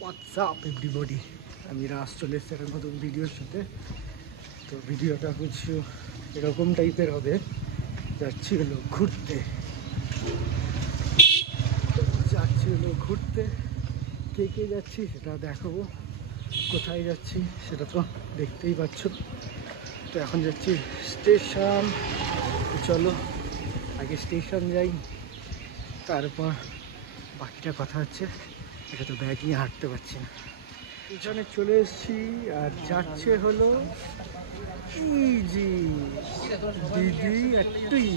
WhatsApp everybody, আমি রাজ চলে এসেছি একটা নতুন ভিডিওর সাথে। তো ভিডিওটা কিছু এরকম টাইপের হবে, যাচ্ছি হলো ঘুরতে। কে কে যাচ্ছি সেটা দেখাবো, কোথায় যাচ্ছি সেটা তো দেখতেই পাচ্ছ। তো এখন যাচ্ছি স্টেশন। চলো আগে স্টেশন যাই, তারপর বাকিটা কথা হচ্ছে। এটা তো ব্যাগ নিয়ে হাঁটতে পারছি না। এখানে চলে এসেছি আর যাচ্ছে হলো দিদি একটুই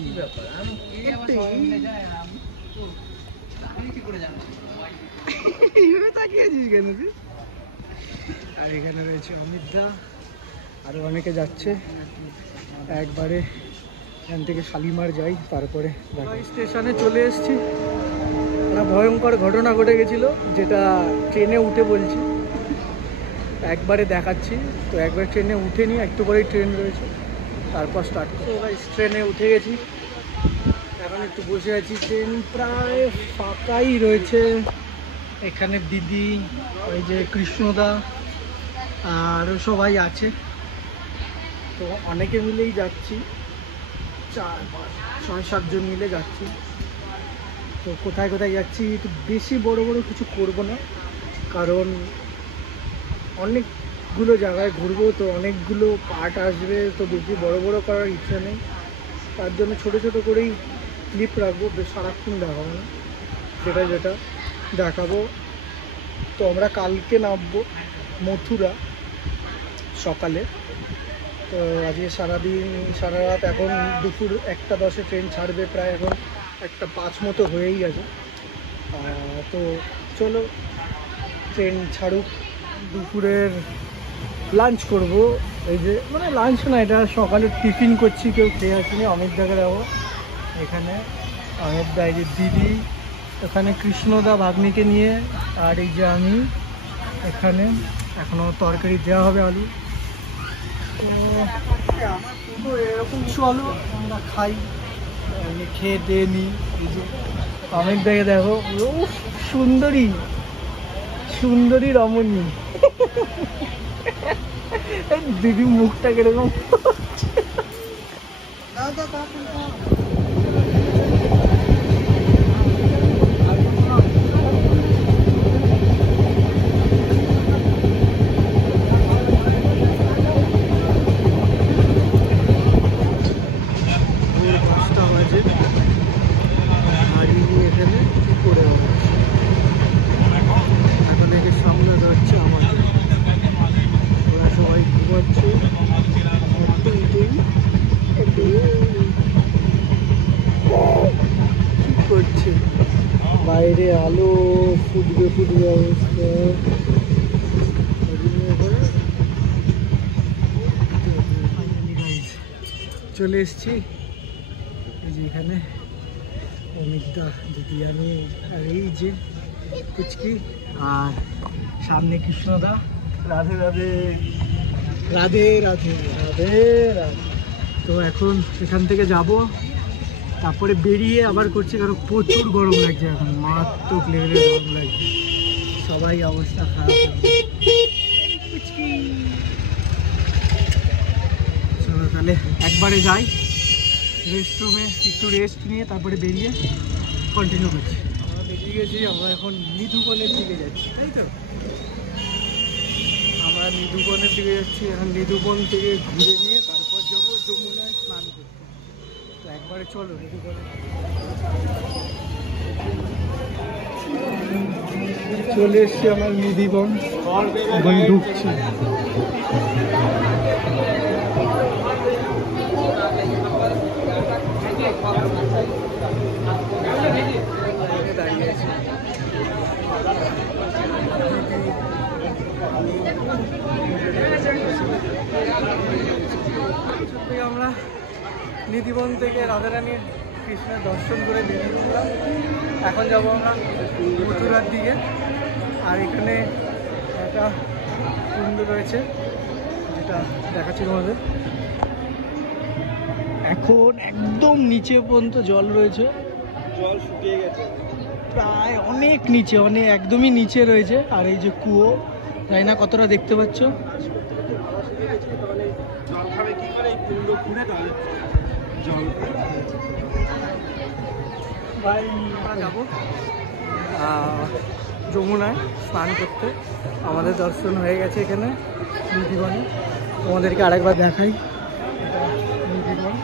তাকিয়েছিস কেন তুই? আর এখানে রয়েছে অমিত দা, আরও অনেকে যাচ্ছে। একবারে এখান থেকে শালিমার যাই, তারপরে স্টেশনে চলে এসেছি। একটা ভয়ঙ্কর ঘটনা ঘটে গেছিলো, যেটা ট্রেনে উঠে বলছি, একবারে দেখাচ্ছি। তো একবার ট্রেনে উঠে নিয়ে একটু পরেই ট্রেন রয়েছে, তারপর স্টার্ট করবো। ট্রেনে উঠে গেছি, এখন একটু বসে আছি। ট্রেন প্রায় ফাঁকাই রয়েছে। এখানে দিদি, ওই যে কৃষ্ণদা, আরও সবাই আছে। তো অনেকে মিলেই যাচ্ছি, 4-5-6-7 জন মিলে যাচ্ছি। তো কোথায় কোথায় যাচ্ছি, একটু বেশি বড় কিছু করব না, কারণ অনেকগুলো জায়গায় ঘুরবো, তো অনেকগুলো পার্ট আসবে, তো বেশি বড় করার ইচ্ছা নেই। তার জন্য ছোট ছোট করেই ক্লিপ রাখবো, বেশ সারাক্ষণ দেখাবো না, যেটা দেখাবো। তো আমরা কালকে নামবো মথুরা সকালে। তো আজকে সারাদিন সারা রাত, এখন দুপুর 1:10 ট্রেন ছাড়বে, প্রায় এখন 1:05 মতো হয়েই গেছে। তো চলো ট্রেন ছাড়ুক। দুপুরের লাঞ্চ করব, এই যে মানে লাঞ্চ না, এটা সকালে টিফিন করছি, কেউ খেয়ে আসিনি। অমিত দাকে যাবো এখানে, অমিত দা, এই যে দিদি, এখানে কৃষ্ণদা ভাগ্নিকে নিয়ে, আর এই যে আমি এখানে। এখনও তরকারি দেওয়া হবে, আলু। তো এরকম চলো আমরা খাই, খেয়ে দিয়ে নিই। এই যে অমিত দাকে দেখো, সুন্দরী রমণী। দিদি মুখটা কিরকম বাইরে আলো ফুটবে অবস্থা। চলে এসছি এই যে এখানে, অমিতদা, দিদি, আমি, আর এই যে কুচকি, আর সামনে কৃষ্ণদা। রাধে রাধে রাধে রাধে রাধে রাধে। তো এখন এখান থেকে যাব, তারপরে বেরিয়ে আবার করছি, কারণ প্রচুর গরম লাগছে, এখন মারাত্মক লেভেলের গরম লাগছে, সবাই অবস্থা খারাপ। চলো তাহলে একবারে যাই রেস্টরুমে, একটু রেস্ট নিয়ে তারপরে বেরিয়ে কন্টিনিউ করছি। আমরা বেরিয়ে গেছি, আমরা এখন নিধুবনের দিকে যাচ্ছি, তাই তো? আমরা নিধুবনের দিকে যাচ্ছি। এখন নিধুবন থেকে ঘুরে নিয়ে তারপর যাবো যমুনায় স্নান করতে। তো একবারে চলো নিধুবনে। চলে এসছি আমার নিধিবন, এখন ঢুকছি। দাঁড়িয়ে আছি, আমরা নিধিবন থেকে রাধারানীর কৃষ্ণের দর্শন করে বেরিয়ে পড়লাম। এখন যাবো আমরা মথুরার দিকে। আর এখানে একটা কুণ্ড রয়েছে, যেটা দেখাচ্ছি তোমাদের। এখন একদম নিচে পর্যন্ত জল রয়েছে, জল শুকিয়ে গেছে। প্রায় অনেক নিচে, অনেক একদমই নিচে রয়েছে। আর এই যে কুয়ো, জানি না কতটা দেখতে পাচ্ছ। ভাই আমরা যাবো যমুনায় স্নান করতে। আমাদের দর্শন হয়ে গেছে এখানে নিধিবনে। তোমাদেরকে আরেকবার দেখাই নিধিবন।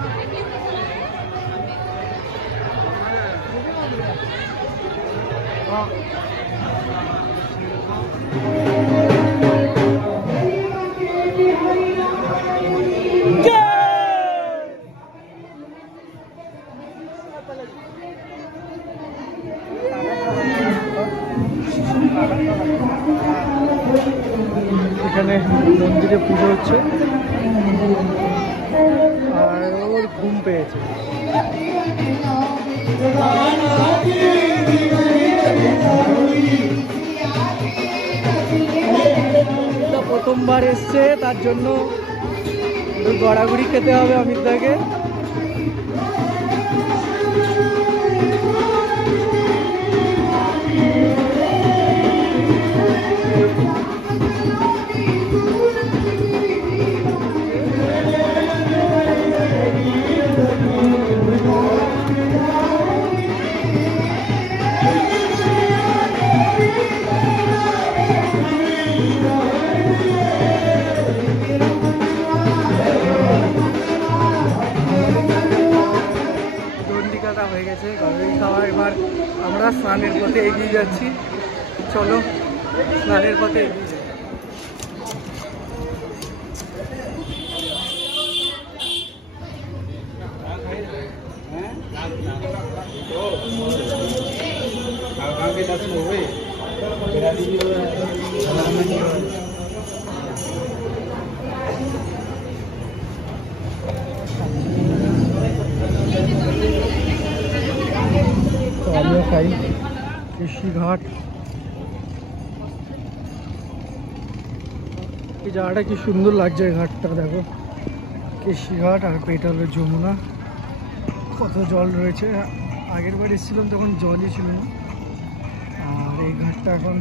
এখানে মন্দিরে পুজো হচ্ছে আর ওর ঘুম পেয়েছে। প্রথমবার এসছে, তার জন্য গড়াগড়ি খেতে হবে অমিতদাকে। হয়ে গেছে গরমের খাওয়া। এবার আমরা স্নানের পথে এগিয়ে যাচ্ছি। চলো স্নানের পথে এগিয়ে যাই। আমিও খাই কেশিঘাট। এই জায়গাটা কি সুন্দর লাগছে, ঘাটটা দেখো, কেশিঘাট। আর এটা হলো যমুনা, কত জল রয়েছে। আগের বার এসেছিলাম তখন জলই ছিল না। আর এই ঘাটটা এখন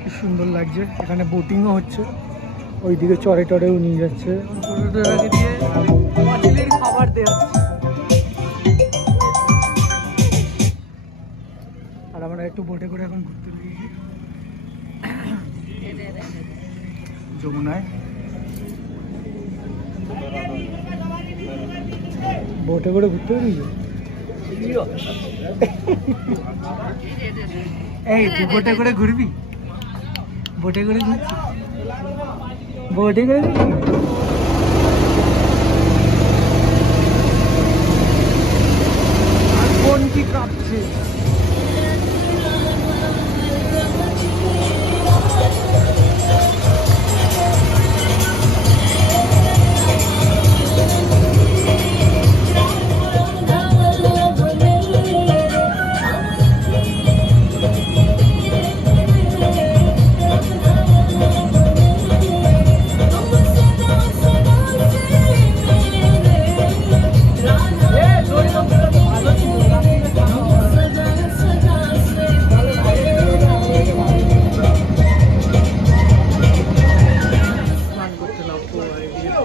কি সুন্দর লাগছে। এখানে বোটিংও হচ্ছে, ওইদিকে চড়ে টড়েও নিয়ে যাচ্ছে, দিয়ে মাছলির খাবার দেওয়া হচ্ছে। আর আমরা একটু বোটে করে এখন ঘুরতে বেরিয়েছি যমুনায়। বোটে করে ঘুরতে বেরিয়েছি। এই তুই বোটে করে ঘুরবি? বোটে করে ঘুরছি, বোটে করে কোন কি কাঁপছে।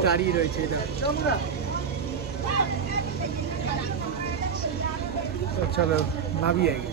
দাঁড়িয়ে রয়েছে চলো নামিয়ে আগে।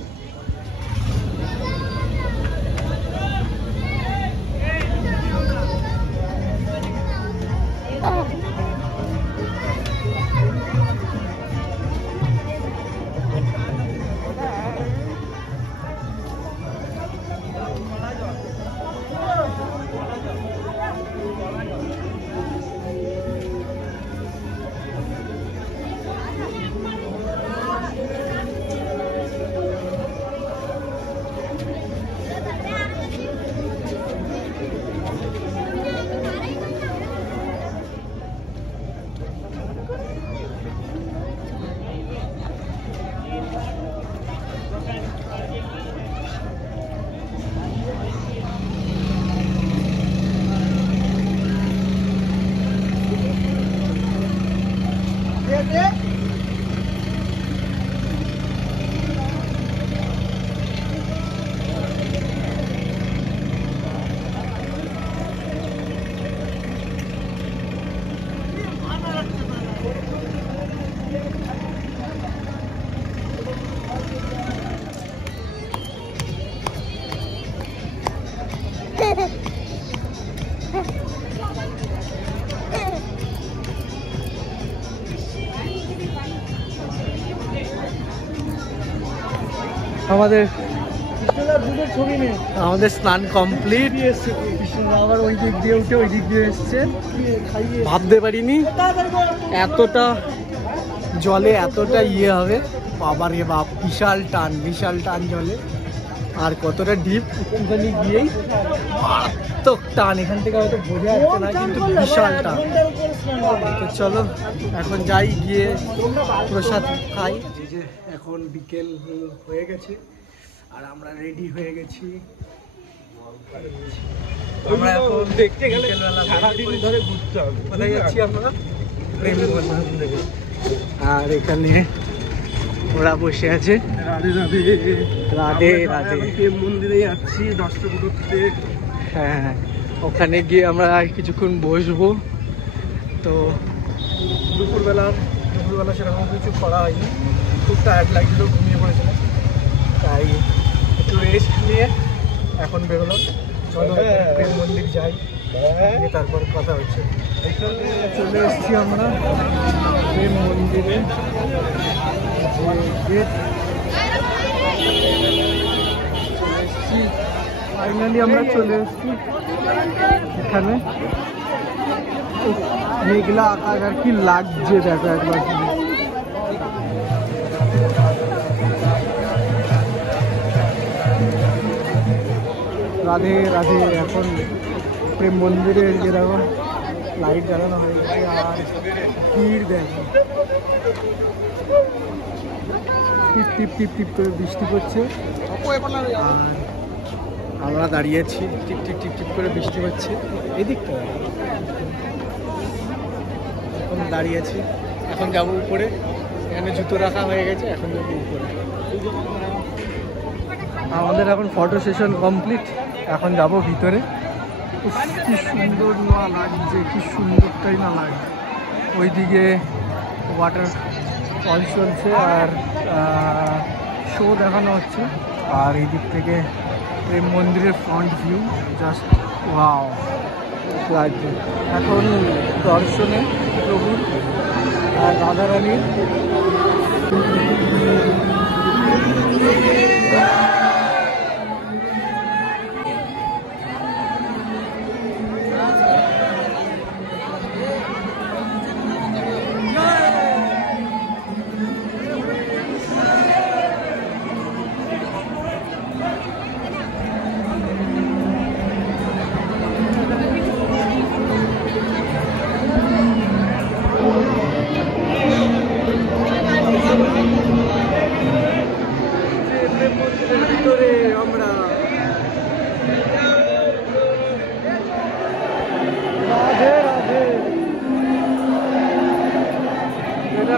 আমাদের স্নান কমপ্লিট। আবার ওই দিক দিয়ে উঠে ওই দিক দিয়ে এসছে, ভাবতে পারিনি এতটা জলে এতটা ইয়ে হবে। বাবা রে বাপ, বিশাল টান জলে। আর কতটা ডিপ ওখানে গিয়েই মারাত্মক টান, এখান থেকে হয়তো বোঝা যাচ্ছে না কিন্তু বিশাল টান। তো চলো এখন যাই, গিয়ে প্রসাদ খাই। যে এখন বিকেল হয়ে গেছে আর আমরা রেডি হয়ে গেছি। আমরা এখন দেখতে গেলে সারাদিন ধরে ঘুরতে হবে। কোথায় যাচ্ছি আমরা? আর এখানে ওরা বসে আছে। রাধে রাধে রাধে রাধে। প্রেম মন্দিরে যাচ্ছি 10টা ফুটোতে। হ্যাঁ, ওখানে গিয়ে আমরা কিছুক্ষণ বসবো। তো দুপুরবেলা সেরকম কিছু করা হয়নি, খুব টায়ার্ড লাগছিল, ঘুমিয়ে পড়েছিলাম, তাই একটু রেস্ট নিয়ে এখন বেরোলাম। চলো প্রেম মন্দির যাই, তারপর কথা হচ্ছে। চলে এসেছি আমরা প্রেম মন্দিরে। ফাইনালি আমরা চলে এসেছি এখানে। মেঘলা আকাশ, আর কি লাগছে দেখো একবার। রাধে রাধে। এখন প্রেম মন্দিরে যে দেখো লাইট জ্বালানো হয়ে গেছে, আর ভিড় দেখো, টিপ টিপ টিপ টিপ করে বৃষ্টি পড়ছে। আর আমরা দাঁড়িয়েছি, টিপ টিপ টিপ টিপ করে বৃষ্টি হচ্ছে এদিকটা। এখন দাঁড়িয়েছি, এখন যাবো উপরে। এখানে জুতো রাখা হয়ে গেছে, এখন যাবো উপরে। আমাদের এখন ফটো সেশন কমপ্লিট, এখন যাব ভিতরে। কি সুন্দর না লাগছে, কি সুন্দরটাই না লাগছে। ওইদিকে ওয়াটার ফল চলছে আর শো দেখানো হচ্ছে। আর এই দিক থেকে প্রেম মন্দিরের ফ্রন্ট ভিউ জাস্ট ওয়াও লাগছে। এখন দর্শনে প্রভুর আর রাধারানীর।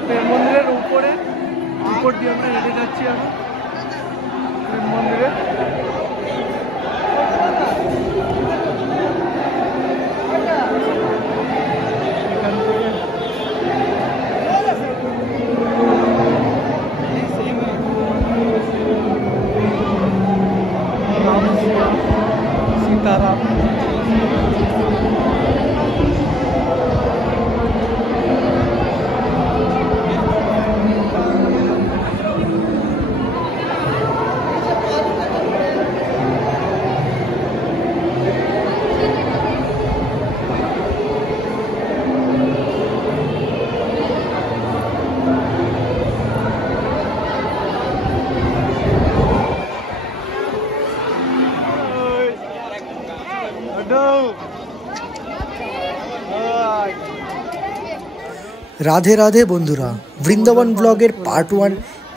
প্রেম মন্দিরের উপরে উপর দিয়ে আমরা হেঁটে যাচ্ছি এখন প্রেম মন্দিরে। सीताराम রাধে রাধে বন্ধুরা, বৃন্দাবন ব্লগের পার্ট 1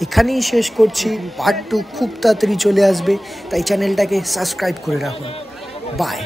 এখানেই শেষ করছি। পার্ট 2 খুব তাড়াতাড়ি চলে আসবে, তাই চ্যানেলটাকে সাবস্ক্রাইব করে রাখুন। বাই।